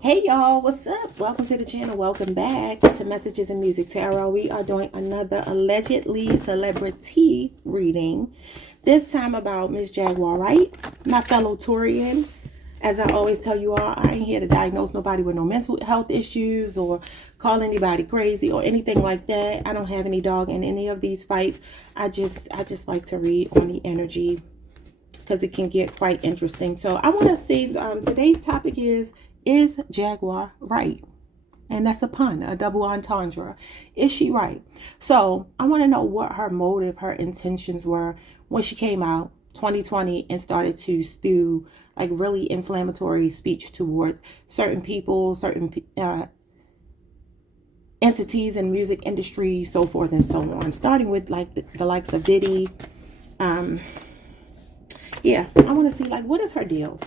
Hey y'all, what's up? Welcome to the channel. Welcome back to Messages in Music Tarot. We are doing another allegedly celebrity reading. This time about Miss Jaguar Wright, my fellow Taurian. As I always tell you all, I ain't here to diagnose nobody with no mental health issues or call anybody crazy or anything like that. I don't have any dog in any of these fights. I just like to read on the energy because it can get quite interesting. So I want to see, today's topic is Jaguar right? And that's a pun, a double entendre. Is she right? So I want to know what her motive, her intentions were when she came out 2020 and started to spew like really inflammatory speech towards certain people, certain entities in music industry, so forth and so on. Starting with like the likes of Diddy. Yeah, I want to see like what is her deal.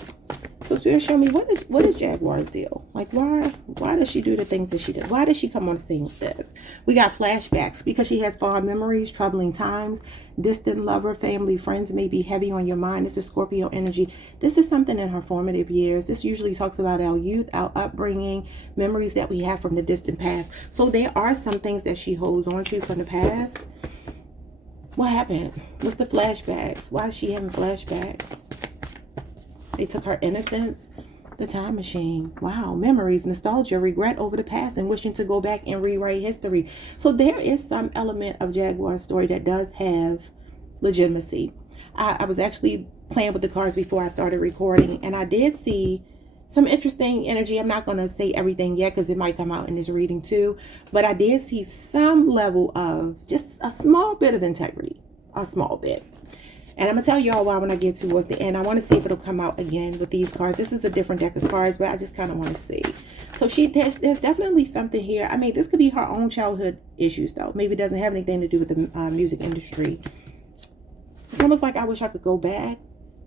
So Spirit, show me what is Jaguar's deal? Like why does she do the things that she does? Why does she come on the scene with this? We got flashbacks because she has fond memories, troubling times, distant lover, family, friends may be heavy on your mind. This is Scorpio energy. This is something in her formative years. This usually talks about our youth, our upbringing, memories that we have from the distant past. So there are some things that she holds on to from the past. What happened? What's the flashbacks? Why is she having flashbacks? They took her innocence. The time machine. Wow. Memories, nostalgia, regret over the past, and wishing to go back and rewrite history. So there is some element of Jaguar's story that does have legitimacy. I was actually playing with the cards before I started recording, and I did see some interesting energy. I'm not going to say everything yet because it might come out in this reading too. But I did see some level of just a small bit of integrity. A small bit. And I'm going to tell y'all why when I get towards the end. I want to see if it'll come out again with these cards. This is a different deck of cards, but I just kind of want to see. So there's definitely something here. I mean, this could be her own childhood issues, though. Maybe it doesn't have anything to do with the music industry. It's almost like I wish I could go back.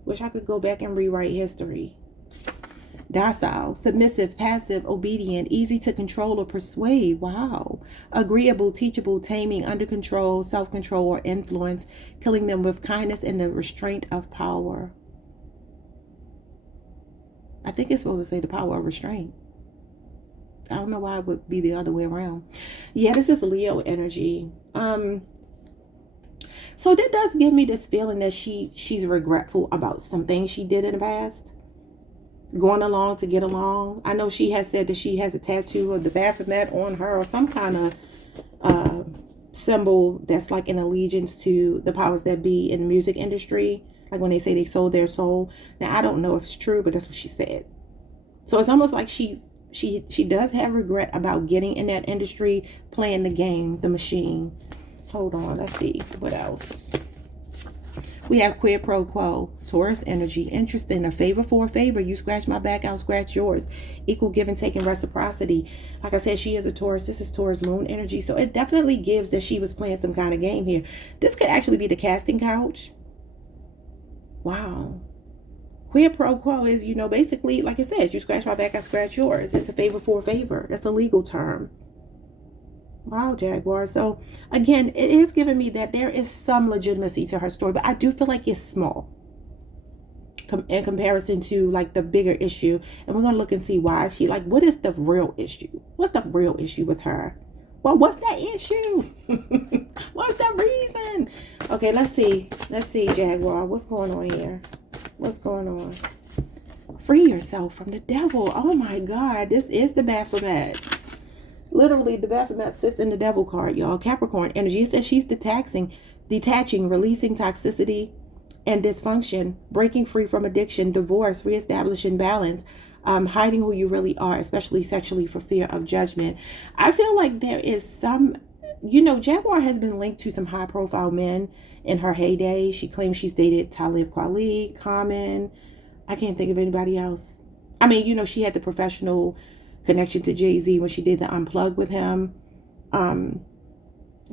Wish I could go back and rewrite history. Docile, submissive, passive, obedient, easy to control or persuade. Wow. Agreeable, teachable, taming, under control, self-control, or influence, killing them with kindness and the restraint of power. I think it's supposed to say the power of restraint. I don't know why it would be the other way around. Yeah, this is Leo energy. So that does give me this feeling that she's regretful about some things she did in the past. Going along to get along. I know she has said that she has a tattoo of the Baphomet on her or some kind of symbol that's like an allegiance to the powers that be in the music industry. Like when they say they sold their soul. Now, I don't know if it's true, but that's what she said. So it's almost like she does have regret about getting in that industry, playing the game, the machine. Hold on, let's see what else. We have quid pro quo, Taurus energy, interest in a favor for a favor. You scratch my back, I'll scratch yours. Equal give and take and reciprocity. Like I said, she is a Taurus. This is Taurus moon energy. So it definitely gives that she was playing some kind of game here. This could actually be the casting couch. Wow. Quid pro quo is, basically, like I said, you scratch my back, I scratch yours. It's a favor for a favor. That's a legal term. Wow, Jaguar. So again, it is giving me that there is some legitimacy to her story, but I do feel like it's small in comparison to like the bigger issue. And we're going to look and see why she like, what is the real issue? What's the real issue with her? Well, what's that issue? What's the reason? Okay, let's see. Let's see, Jaguar. What's going on here? What's going on? Free yourself from the devil. Oh my God. This is the Baphomet. Literally, the Baphomet sits in the devil card, y'all. Capricorn energy. It says she's detaching, releasing toxicity and dysfunction, breaking free from addiction, divorce, reestablishing balance, hiding who you really are, especially sexually for fear of judgment. I feel like there is some, Jaguar has been linked to some high profile men in her heyday. She claims she's dated Talib Kweli, Common. I can't think of anybody else. I mean, she had the professional connection to Jay-Z when she did the Unplugged with him. And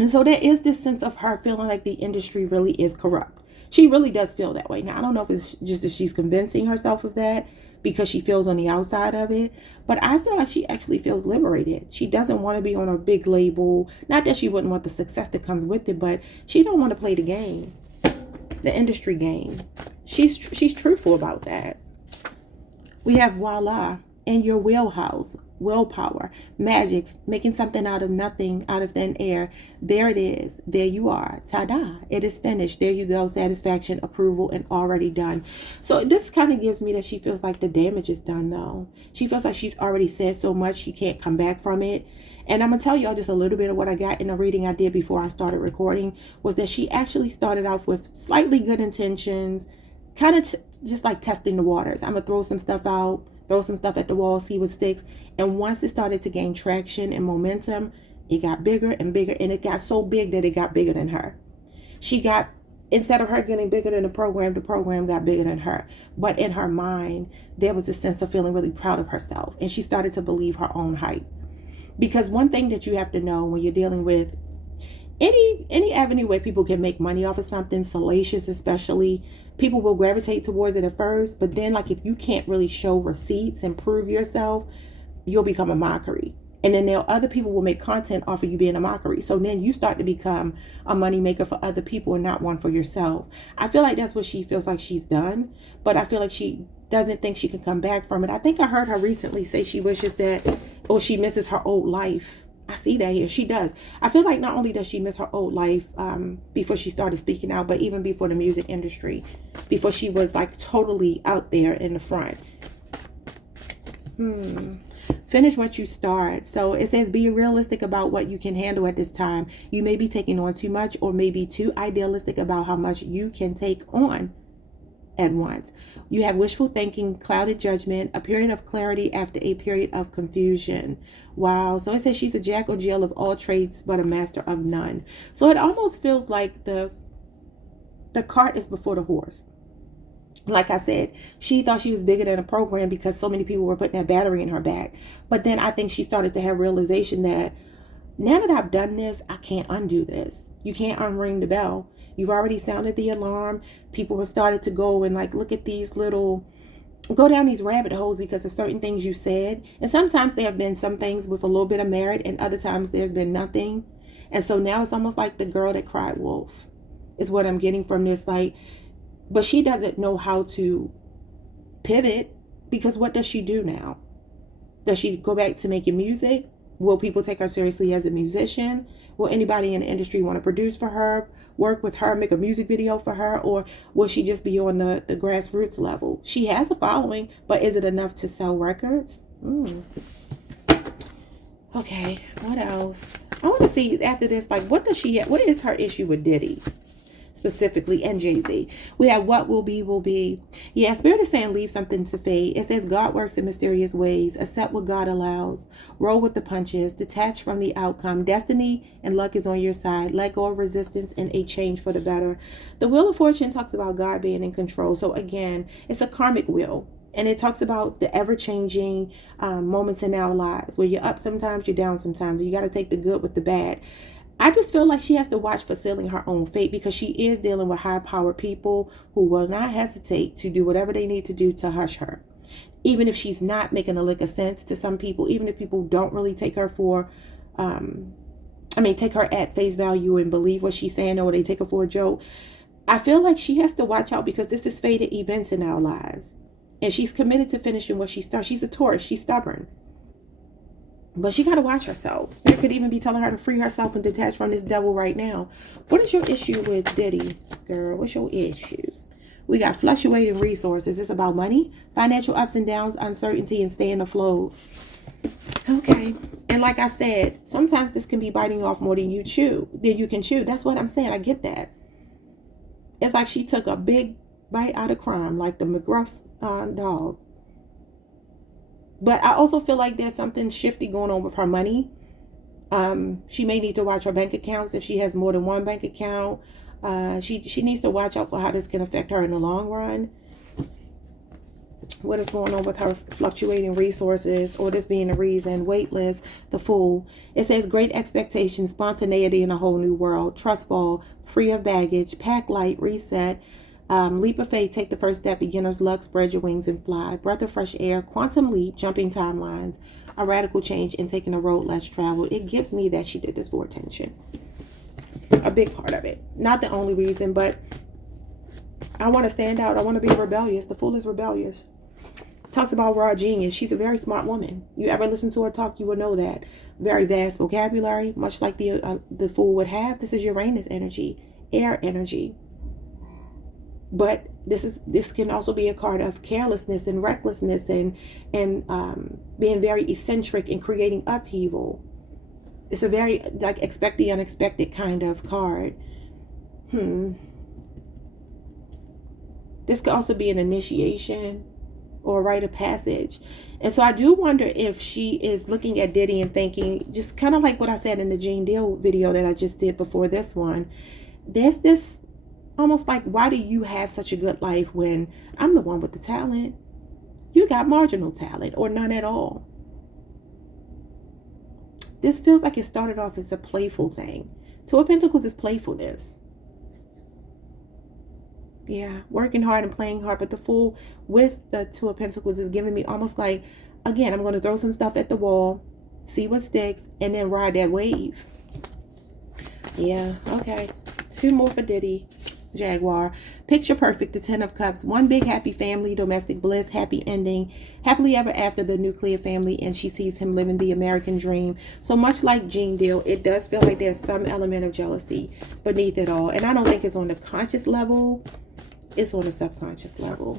so there is this sense of her feeling like the industry really is corrupt. She really does feel that way. Now, I don't know if it's just that she's convincing herself of that because she feels on the outside of it, but I feel like she actually feels liberated. She doesn't want to be on a big label. Not that she wouldn't want the success that comes with it, but she don't want to play the game, the industry game. She's truthful about that. We have voila. in your wheelhouse, willpower, magics, making something out of nothing, out of thin air. There it is. There you are. Ta-da. It is finished. There you go. Satisfaction, approval, and already done. So this kind of gives me that she feels like the damage is done, though. She feels like she's already said so much she can't come back from it. And I'm going to tell y'all just a little bit of what I got in the reading I did before I started recording, was that she actually started off with slightly good intentions, kind of just like testing the waters. I'm going to throw some stuff out, throw some stuff at the wall, see what sticks. And once it started to gain traction and momentum, it got bigger and bigger. And it got so big that it got bigger than her. Instead of her getting bigger than the program got bigger than her. But in her mind, there was a sense of feeling really proud of herself. And she started to believe her own hype. Because one thing that you have to know when you're dealing with any avenue where people can make money off of something, salacious especially, people will gravitate towards it at first. But then, like, if you can't really show receipts and prove yourself, you'll become a mockery. And then other people will make content off of you being a mockery. So then you start to become a money maker for other people and not one for yourself. I feel like that's what she feels like she's done. But I feel like she doesn't think she can come back from it. I think I heard her recently say she wishes that, or she misses her old life. I see that here. She does. I feel like not only does she miss her old life before she started speaking out, but even before the music industry, before she was like totally out there in the front. Finish what you start. So it says, be realistic about what you can handle at this time. You may be taking on too much, or maybe too idealistic about how much you can take on at once. You have wishful thinking, clouded judgment, a period of clarity after a period of confusion. Wow. So it says she's a jack or Jill of all trades, but a master of none. So it almost feels like the cart is before the horse. Like I said, she thought she was bigger than a program because so many people were putting that battery in her back. But then I think she started to have realization that now that I've done this, I can't undo this. You can't unring the bell. You've already sounded the alarm. People have started to go and like look at these go down these rabbit holes because of certain things you said. And sometimes there have been some things with a little bit of merit, and other times there's been nothing. And so now it's almost like the girl that cried wolf is what I'm getting from this. Like, but she doesn't know how to pivot, because what does she do now? Does she go back to making music? Will people take her seriously as a musician? Will anybody in the industry want to produce for her, work with her, make a music video for her? Or will she just be on the grassroots level? She has a following, but is it enough to sell records? Okay, what else? I want to see after this, like, what is her issue with Diddy? Specifically, and Jay-Z. We have what will be, will be. Yeah, Spirit is saying leave something to fate. It says God works in mysterious ways. Accept what God allows. Roll with the punches. Detach from the outcome. Destiny and luck is on your side. Let go of resistance and a change for the better. The Wheel of Fortune talks about God being in control. So again, it's a karmic wheel. And it talks about the ever-changing moments in our lives, where you're up sometimes, you're down sometimes. You got to take the good with the bad. I just feel like she has to watch for sealing her own fate, because she is dealing with high-powered people who will not hesitate to do whatever they need to do to hush her. Even if she's not making a lick of sense to some people, even if people don't really take her take her at face value and believe what she's saying, or they take her for a joke. I feel like she has to watch out, because this is fated events in our lives. And she's committed to finishing what she starts. She's a Taurus. She's stubborn. But she got to watch herself. Spirit could even be telling her to free herself and detach from this devil right now. What is your issue with Diddy, girl? What's your issue? We got fluctuating resources. It's about money, financial ups and downs, uncertainty, and staying afloat. Okay. And like I said, sometimes this can be biting off more than you can chew. That's what I'm saying. I get that. It's like she took a big bite out of crime, like the McGruff dog. But I also feel like there's something shifty going on with her money. She may need to watch her bank accounts if she has more than one bank account. She needs to watch out for how this can affect her in the long run. What is going on with her fluctuating resources, or this being the reason? Weightless, the Fool. It says great expectations, spontaneity in a whole new world. Trust fall, free of baggage, pack light, reset. Leap of faith, take the first step, beginner's luck, spread your wings and fly. Breath of fresh air, quantum leap, jumping timelines, a radical change in taking a road less traveled. It gives me that she did this for attention. A big part of it. Not the only reason, but I want to stand out. I want to be rebellious. The Fool is rebellious. Talks about raw genius. She's a very smart woman. You ever listen to her talk, you will know that. Very vast vocabulary, much like the Fool would have. This is Uranus energy, air energy. But this can also be a card of carelessness and recklessness and being very eccentric and creating upheaval. It's a very like expect the unexpected kind of card. This could also be an initiation or a rite of passage. And so I do wonder if she is looking at Diddy and thinking, just kind of like what I said in the Gene Deal video that I just did before this one. There's this almost like, why do you have such a good life when I'm the one with the talent? You got marginal talent or none at all. This feels like it started off as a playful thing. Two of Pentacles is playfulness. Yeah, working hard and playing hard. But the Fool with the Two of Pentacles is giving me almost like, again, I'm going to throw some stuff at the wall, see what sticks, and then ride that wave. Yeah, okay. 2 more for Diddy, Jaguar. Picture perfect, the 10 of Cups. One big happy family, domestic bliss, happy ending, happily ever after, the nuclear family, and she sees him living the American dream. So much like Gene Deal, it does feel like there's some element of jealousy beneath it all. And I don't think it's on the conscious level. It's on a subconscious level.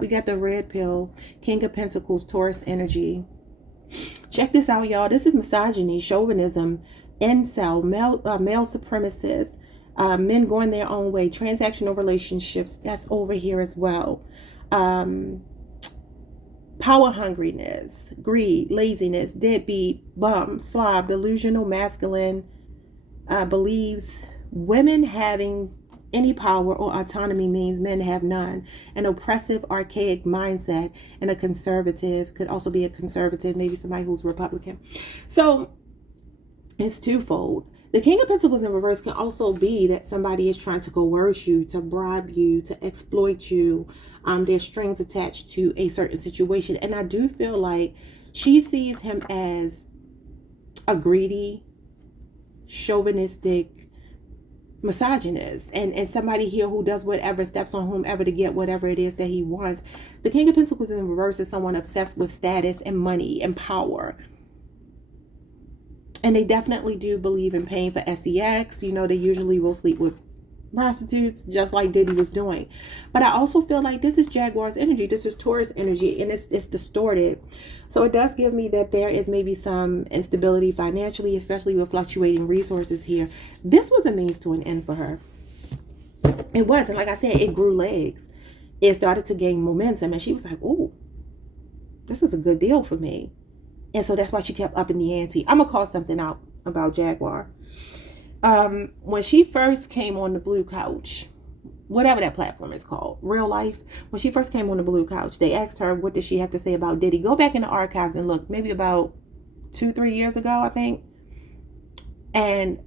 We got the red pill, King of Pentacles, Taurus energy. Check this out, y'all. This is misogyny, chauvinism, incel, male supremacists, men going their own way, transactional relationships. That's over here as well. Power hungriness, greed, laziness, deadbeat, bum, slob, delusional, masculine, believes women having any power or autonomy means men have none. An oppressive, archaic mindset, and a conservative, could also be a conservative, maybe somebody who's Republican. So it's twofold. The King of Pentacles in reverse can also be that somebody is trying to coerce you, to bribe you, to exploit you. There's strings attached to a certain situation. And I do feel like she sees him as a greedy, chauvinistic, misogynist, and somebody here who does whatever, steps on whomever to get whatever it is that he wants. The King of Pentacles in reverse is someone obsessed with status and money and power. And they definitely do believe in paying for sex. You know, they usually will sleep with prostitutes, just like Diddy was doing. But I also feel like this is Jaguar's energy. This is Taurus energy, and it's distorted. So it does give me that there is maybe some instability financially, especially with fluctuating resources here. This was a means to an end for her. It was. And like I said, it grew legs. It started to gain momentum. And she was like, ooh, this is a good deal for me. And so that's why she kept upping the ante. I'm going to call something out about Jaguar. When she first came on the blue couch, whatever that platform is called, Real Life, when she first came on the blue couch, they asked her, what does she have to say about Diddy? Go back in the archives and look, maybe about 2-3 years ago, I think. And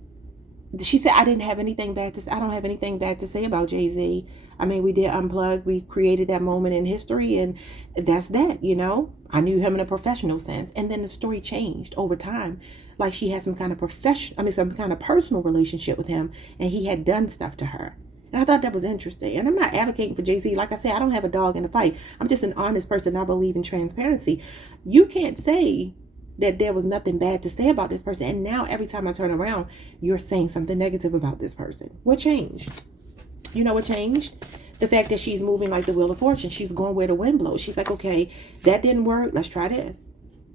she said, I don't have anything bad to say about Jay-Z. I mean, we did Unplugged. We created that moment in history, and that's that, you know. I knew him in a professional sense. And then the story changed over time. Like she had some kind of some kind of personal relationship with him, and he had done stuff to her. And I thought that was interesting. And I'm not advocating for Jay-Z. Like I said, I don't have a dog in the fight. I'm just an honest person. I believe in transparency. You can't say that there was nothing bad to say about this person. And now every time I turn around, you're saying something negative about this person. What changed? You know what changed? The fact that she's moving like the Wheel of Fortune. She's going where the wind blows. She's like, okay, that didn't work. Let's try this.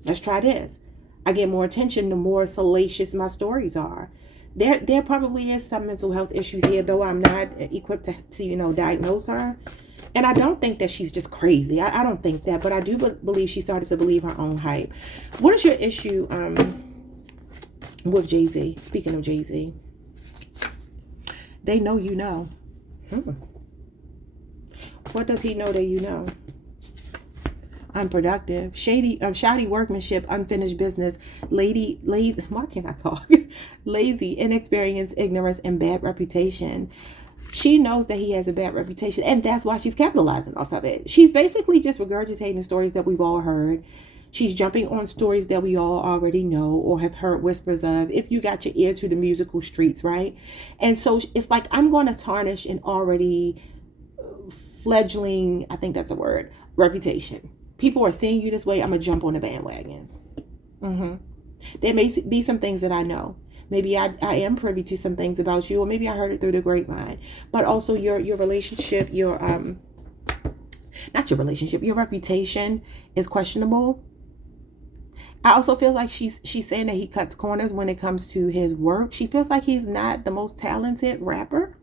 Let's try this. I get more attention the more salacious my stories are. There probably is some mental health issues here, though I'm not equipped to diagnose her. And I don't think that she's just crazy. I don't think that, but I do believe she started to believe her own hype. What is your issue with Jay-Z? Speaking of Jay-Z, they know you know. What does he know that you know? Unproductive, shoddy workmanship, unfinished business, lazy, why can't I talk? Lazy, inexperience, ignorance, and bad reputation. She knows that he has a bad reputation, and that's why she's capitalizing off of it. She's basically just regurgitating stories that we've all heard. She's jumping on stories that we all already know or have heard whispers of, if you got your ear to the musical streets, right? And so it's like, I'm going to tarnish an already fledgling, I think that's a word, reputation. people are seeing you this way, I'm going to jump on the bandwagon. There may be some things that I know. Maybe I am privy to some things about you, or maybe I heard it through the grapevine. But also your relationship, not your relationship, your reputation is questionable. I also feel like she's saying that he cuts corners when it comes to his work. She feels like he's not the most talented rapper.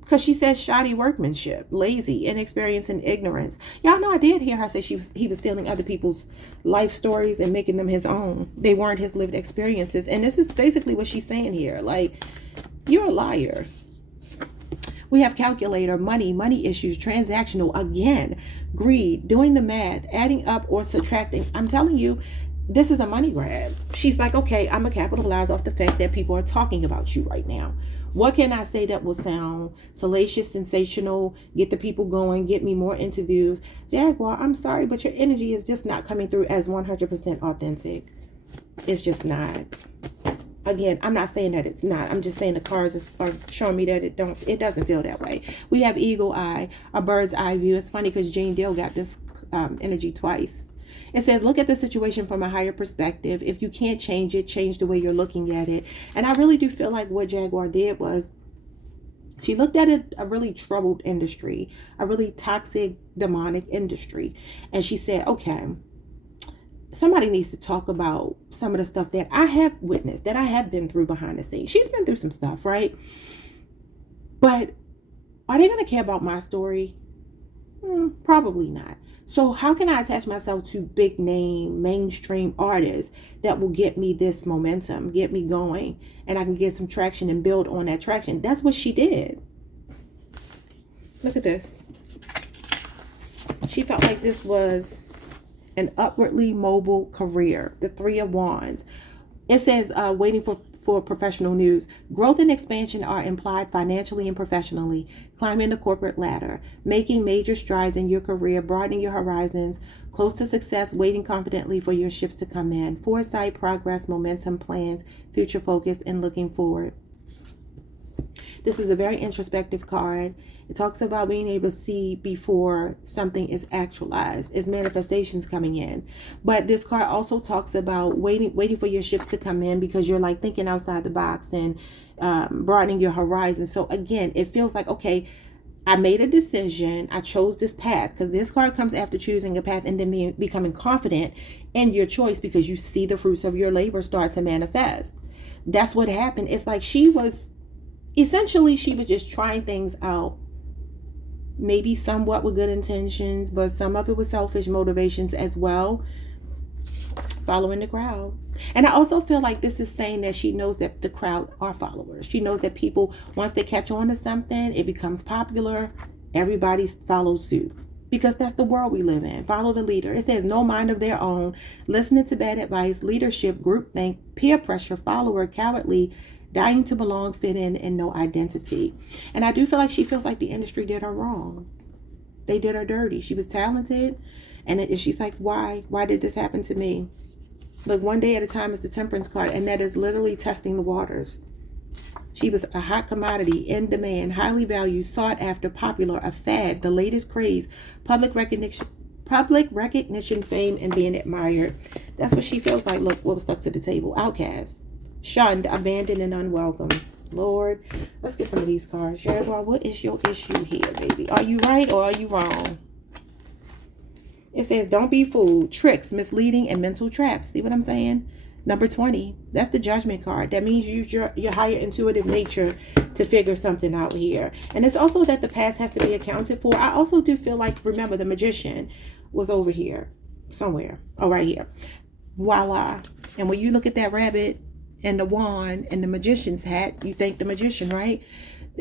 Because she says shoddy workmanship, lazy, inexperience, and ignorance. Y'all know I did hear her say he was stealing other people's life stories and making them his own. They weren't his lived experiences. And this is basically what she's saying here. Like, you're a liar. We have calculator, money issues, transactional, again, greed, doing the math, adding up or subtracting. I'm telling you, this is a money grab. She's like, okay, I'm going to capitalize off the fact that people are talking about you right now. What can I say that will sound salacious, sensational, get the people going, get me more interviews? Jaguar, I'm sorry, but your energy is just not coming through as 100% authentic. It's just not. Again, I'm not saying that it's not. I'm just saying the cards are showing me that it doesn't feel that way. We have eagle eye, a bird's eye view. It's funny because Jane Dale got this energy twice. It says, look at the situation from a higher perspective. If you can't change it, change the way you're looking at it. And I really do feel like what Jaguar did was she looked at a really troubled industry, a really toxic, demonic industry. And she said, okay, somebody needs to talk about some of the stuff that I have witnessed, that I have been through behind the scenes. She's been through some stuff, right? But are they going to care about my story? Probably not. So how can I attach myself to big name, mainstream artists that will get me this momentum, get me going, and I can get some traction and build on that traction? That's what she did. Look at this. She felt like this was an upwardly mobile career. The Three of Wands. It says waiting for professional news. Growth and expansion are implied financially and professionally. Climbing the corporate ladder. Making major strides in your career. Broadening your horizons. Close to success. Waiting confidently for your ships to come in. Foresight, progress, momentum, plans, future focus, and looking forward. This is a very introspective card. It talks about being able to see before something is actualized, is manifestations coming in. But this card also talks about waiting for your ships to come in, because you're like thinking outside the box and broadening your horizon. So again, it feels like, okay, I made a decision. I chose this path, because this card comes after choosing a path and then becoming confident in your choice, because you see the fruits of your labor start to manifest. That's what happened. It's like she was just trying things out. Maybe somewhat with good intentions, but some of it was selfish motivations as well. Following the crowd. And I also feel like this is saying that she knows that the crowd are followers. She knows that people, once they catch on to something, it becomes popular. Everybody follows suit. Because that's the world we live in. Follow the leader. It says no mind of their own. Listening to bad advice, leadership, groupthink, peer pressure, follower, cowardly, dying to belong, fit in, and no identity. And I do feel like she feels like the industry did her wrong. They did her dirty. She was talented. And she's like, why? Why did this happen to me? Look, one day at a time is the Temperance card. And that is literally testing the waters. She was a hot commodity, in demand, highly valued, sought after, popular, a fad, the latest craze, public recognition, fame, and being admired. That's what she feels like. Look, what was stuck to the table. Outcast. Shunned, abandoned, and unwelcome. Lord, let's get some of these cards. Jaguar, what is your issue here, baby? Are you right or are you wrong? It says, don't be fooled. Tricks, misleading, and mental traps. See what I'm saying? Number 20. That's the Judgment card. That means use your higher intuitive nature to figure something out here. And it's also that the past has to be accounted for. I also do feel like, remember, the Magician was over here somewhere. Oh, right here. Voila. And when you look at that rabbit and the wand and the magician's hat, you think the magician, right?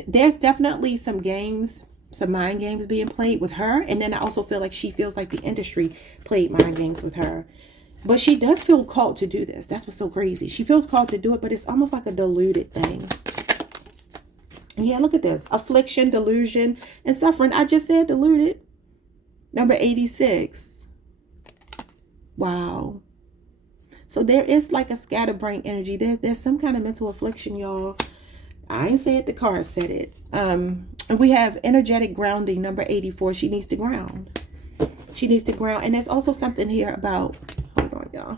There's definitely some games, some mind games being played with her. And then I also feel like she feels like the industry played mind games with her. But she does feel called to do this. That's what's so crazy. She feels called to do it, but it's almost like a deluded thing. And yeah, look at this. Affliction, delusion, and suffering. I just said deluded. Number 86. Wow. So there is like a scatterbrain energy. There's some kind of mental affliction, y'all. I ain't said the card said it. And we have energetic grounding, number 84. She needs to ground. She needs to ground. And there's also something here about, hold on, y'all.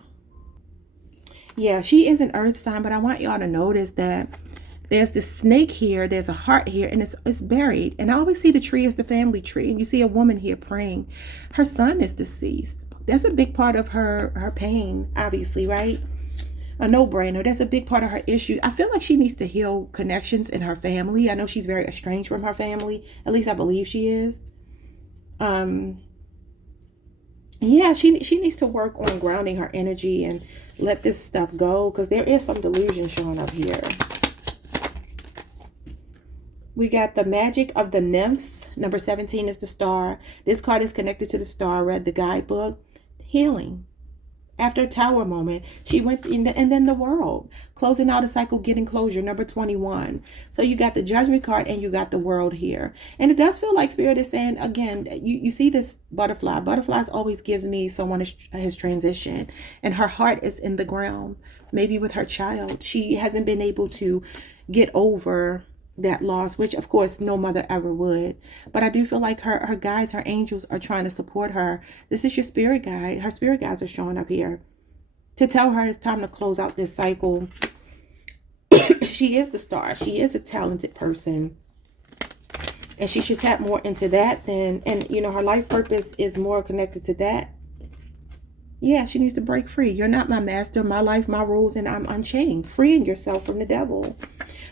Yeah, she is an earth sign, but I want y'all to notice that there's this snake here, there's a heart here, and it's buried. And I always see the tree as the family tree. And you see a woman here praying. Her son is deceased. That's a big part of her pain, obviously, right? A no-brainer. That's a big part of her issue. I feel like she needs to heal connections in her family. I know she's very estranged from her family. At least I believe she is. Yeah, she needs to work on grounding her energy and let this stuff go, because there is some delusion showing up here. We got the magic of the nymphs. Number 17 is the star. This card is connected to the star. I read the guidebook. Healing. After a tower moment, she went in and then the world. Closing out a cycle, getting closure. Number 21. So you got the judgment card and you got the world here. And it does feel like Spirit is saying, again, you see this butterfly. Butterflies always gives me someone has transitioned. And her heart is in the ground. Maybe with her child. She hasn't been able to get over that loss, which of course no mother ever would. But I do feel like her guides, her angels are trying to support her. This is your spirit guide. Her spirit guides are showing up here to tell her it's time to close out this cycle. She is the star. She is a talented person. And she should tap more into that than, and you know, her life purpose is more connected to that. Yeah, she needs to break free. You're not my master, my life, my rules, and I'm unchained. Freeing yourself from the devil.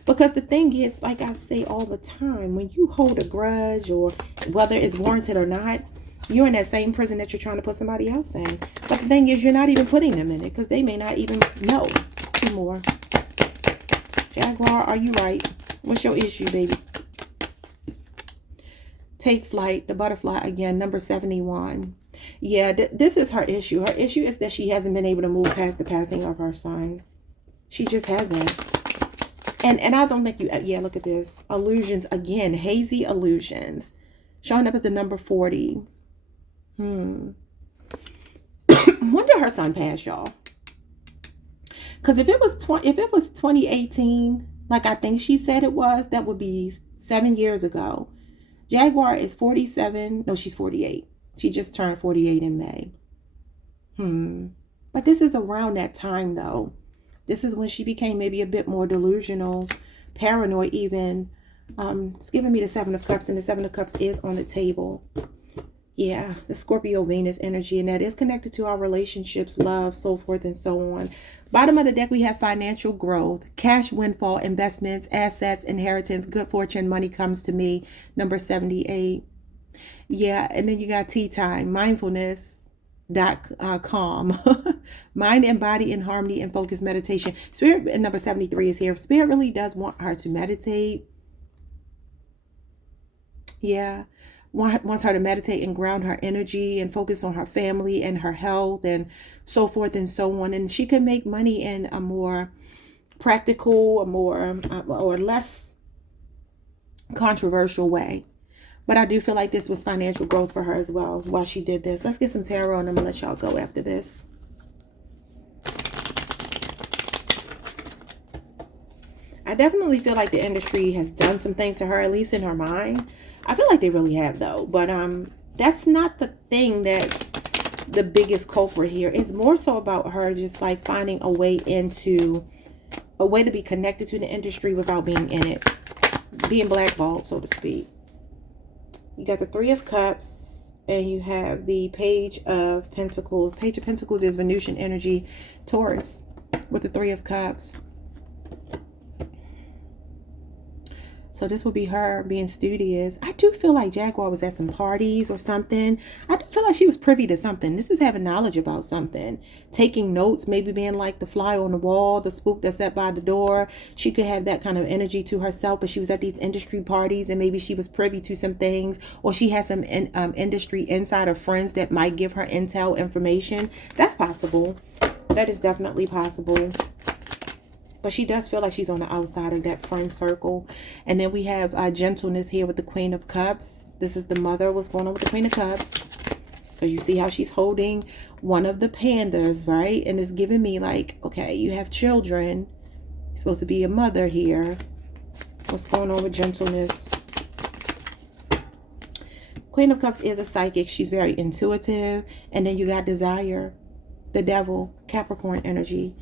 Because the thing is, like I say all the time, when you hold a grudge, or whether it's warranted or not, you're in that same prison that you're trying to put somebody else in. But the thing is, you're not even putting them in it, because they may not even know. Two more. Jaguar, are you right? What's your issue, baby? Take flight. The butterfly again, number 71. Yeah, this is her issue. Her issue is that she hasn't been able to move past the passing of her son. She just hasn't. And I don't think you, yeah, look at this. Illusions again, hazy illusions. Showing up as the number 40. When did her son pass, y'all? Because if it was 2018, like I think she said it was, that would be 7 years ago. Jaguar is 47. No, she's 48. She just turned 48 in May. But this is around that time, though. This is when she became maybe a bit more delusional, paranoid even. It's giving me the 7 of Cups, and the 7 of Cups is on the table. Yeah, the Scorpio Venus energy, and that is connected to our relationships, love, so forth and so on. Bottom of the deck, we have financial growth, cash windfall, investments, assets, inheritance, good fortune, money comes to me, number 78. Yeah, and then you got tea time, mindfulness.com. Mind and body in harmony and focus meditation. Spirit, and number 73 is here. Spirit really does want her to meditate. Yeah, wants her to meditate and ground her energy and focus on her family and her health and so forth and so on. And she can make money in a more practical, a more or less controversial way. But I do feel like this was financial growth for her as well while she did this. Let's get some tarot and I'm going to let y'all go after this. I definitely feel like the industry has done some things to her, at least in her mind. I feel like they really have, though. But that's not the thing that's the biggest culprit here. It's more so about her just like finding a way to be connected to the industry without being in it. Being blackballed, so to speak. You got the 3 of Cups and you have the Page of Pentacles. Page of Pentacles is Venusian energy, Taurus, with the 3 of Cups. So this would be her being studious. I do feel like Jaguar was at some parties or something. I do feel like she was privy to something. This is having knowledge about something. Taking notes, maybe being like the fly on the wall, the spook that's sat by the door. She could have that kind of energy to herself, but she was at these industry parties and maybe she was privy to some things, or she has some industry insider friends that might give her intel information. That's possible. That is definitely possible. But she does feel like she's on the outside of that friend circle. And then we have gentleness here with the Queen of Cups. This is the mother. What's going on with the Queen of Cups? Because you see how she's holding one of the pandas, right? And it's giving me like, okay, you have children. You're supposed to be a mother here. What's going on with gentleness? Queen of Cups is a psychic. She's very intuitive. And then you got desire, the devil, Capricorn energy.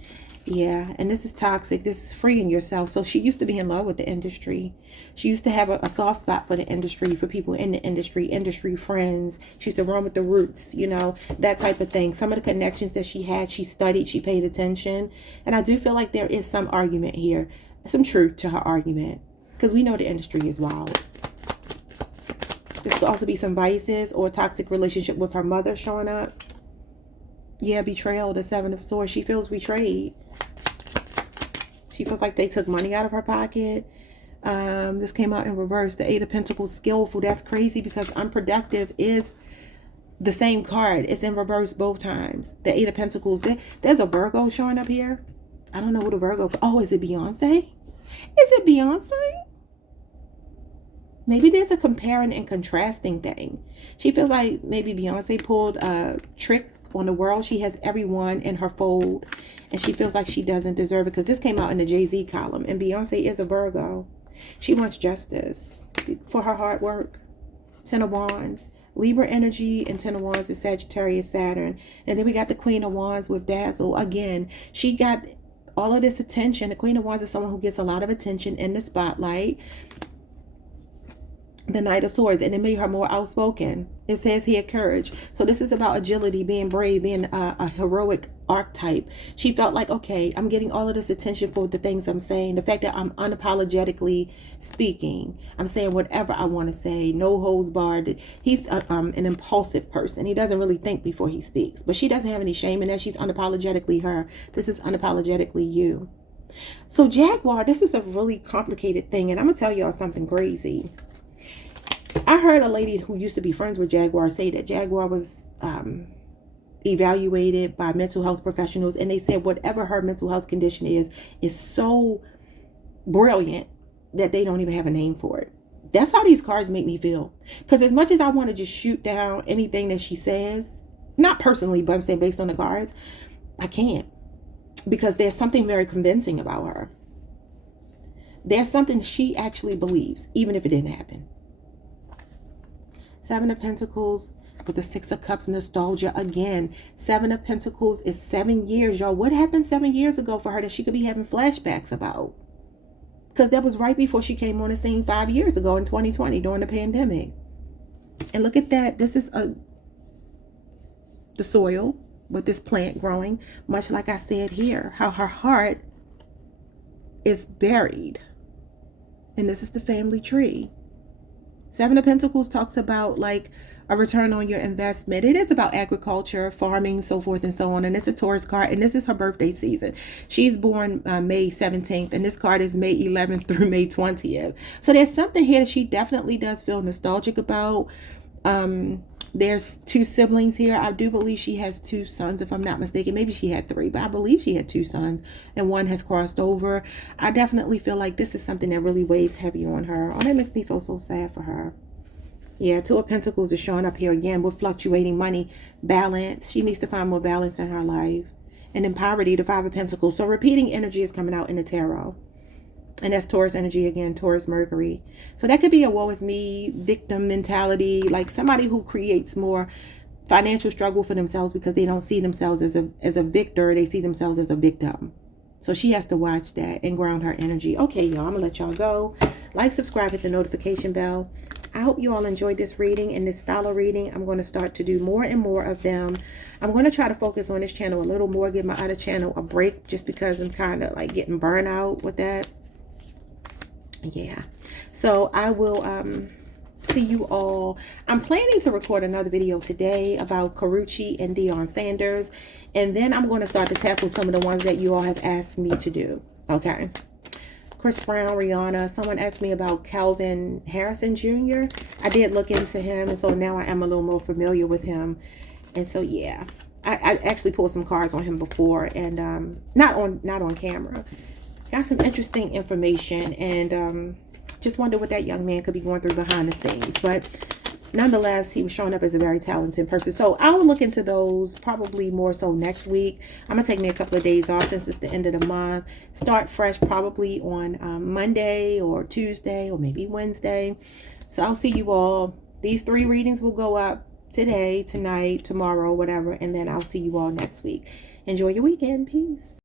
Yeah, and this is toxic. This is freeing yourself. So she used to be in love with the industry. She used to have a soft spot for the industry, for people in the industry friends. She used to run with the roots, you know, that type of thing. Some of the connections that she had, she studied, she paid attention. And I do feel like there is some argument here, some truth to her argument, because we know the industry is wild. This could also be some vices or a toxic relationship with her mother showing up. Yeah, betrayal, the Seven of Swords. She feels betrayed. She feels like they took money out of her pocket. This came out in reverse. The Eight of Pentacles, skillful. That's crazy because unproductive is the same card. It's in reverse both times. The Eight of Pentacles. There's a Virgo showing up here. I don't know who the Virgo. Oh, is it Beyonce? Is it Beyonce? Maybe there's a comparing and contrasting thing. She feels like maybe Beyonce pulled a trick on the world. She has everyone in her fold, and she feels like she doesn't deserve it because this came out in the Jay-Z column, and Beyonce is a Virgo. She wants justice for her hard work. Ten of Wands, Libra energy, and Ten of Wands is Sagittarius, Saturn. And then we got the Queen of Wands with Dazzle. Again, she got all of this attention. The Queen of Wands is someone who gets a lot of attention in the spotlight. The Knight of Swords, and it made her more outspoken. It says here courage. So this is about agility, being brave, being a heroic archetype. She felt like, okay, I'm getting all of this attention for the things I'm saying. The fact that I'm unapologetically speaking. I'm saying whatever I want to say. No holds barred. He's an impulsive person. He doesn't really think before he speaks. But she doesn't have any shame in that. She's unapologetically her. This is unapologetically you. So Jaguar, this is a really complicated thing. And I'm going to tell y'all something crazy. I heard a lady who used to be friends with Jaguar say that Jaguar was evaluated by mental health professionals, and they said whatever her mental health condition is so brilliant that they don't even have a name for it. That's how these cards make me feel. Because as much as I want to just shoot down anything that she says, not personally, but I'm saying based on the cards, I can't. Because there's something very convincing about her. There's something she actually believes, even if it didn't happen. Seven of Pentacles with the Six of Cups, nostalgia again. Seven of Pentacles is 7 years, y'all. What happened 7 years ago for her that she could be having flashbacks about? Because that was right before she came on the scene 5 years ago in 2020 during the pandemic. And look at that. This is the soil with this plant growing. Much like I said here, how her heart is buried. And this is the family tree. Seven of Pentacles talks about like a return on your investment. It is about agriculture, farming, so forth and so on. And it's a Taurus card. And this is her birthday season. She's born May 17th. And this card is May 11th through May 20th. So there's something here that she definitely does feel nostalgic about. There's two siblings here. I do believe she has two sons, if I'm not mistaken. Maybe she had three, but I believe she had two sons and one has crossed over. I definitely feel like this is something that really weighs heavy on her. Oh, that makes me feel so sad for her. Yeah, Two of Pentacles is showing up here again with fluctuating money, balance. She needs to find more balance in her life. And then poverty, the Five of Pentacles. So repeating energy is coming out in the tarot. And that's Taurus energy again, Taurus Mercury. So that could be a woe is me, victim mentality, like somebody who creates more financial struggle for themselves because they don't see themselves as a victor. They see themselves as a victim. So she has to watch that and ground her energy. Okay, y'all, I'm going to let y'all go. Like, subscribe, hit the notification bell. I hope you all enjoyed this reading and this style of reading. I'm going to start to do more and more of them. I'm going to try to focus on this channel a little more, give my other channel a break just because I'm kind of like getting burnt out with that. Yeah, so I will see you all. I'm planning to record another video today about Karrueche and Deion Sanders, and then I'm going to start to tackle some of the ones that you all have asked me to do. Okay, Chris Brown, Rihanna. Someone asked me about Calvin Harrison Jr. I did look into him, and so now I am a little more familiar with him. And so yeah, I actually pulled some cards on him before, and not on camera. Got some interesting information, and just wonder what that young man could be going through behind the scenes. But nonetheless, he was showing up as a very talented person. So I'll look into those probably more so next week. I'm going to take me a couple of days off since it's the end of the month. Start fresh probably on Monday or Tuesday or maybe Wednesday. So I'll see you all These 3 readings will go up today, tonight, tomorrow, whatever, and then I'll see you all next week. Enjoy your weekend. Peace.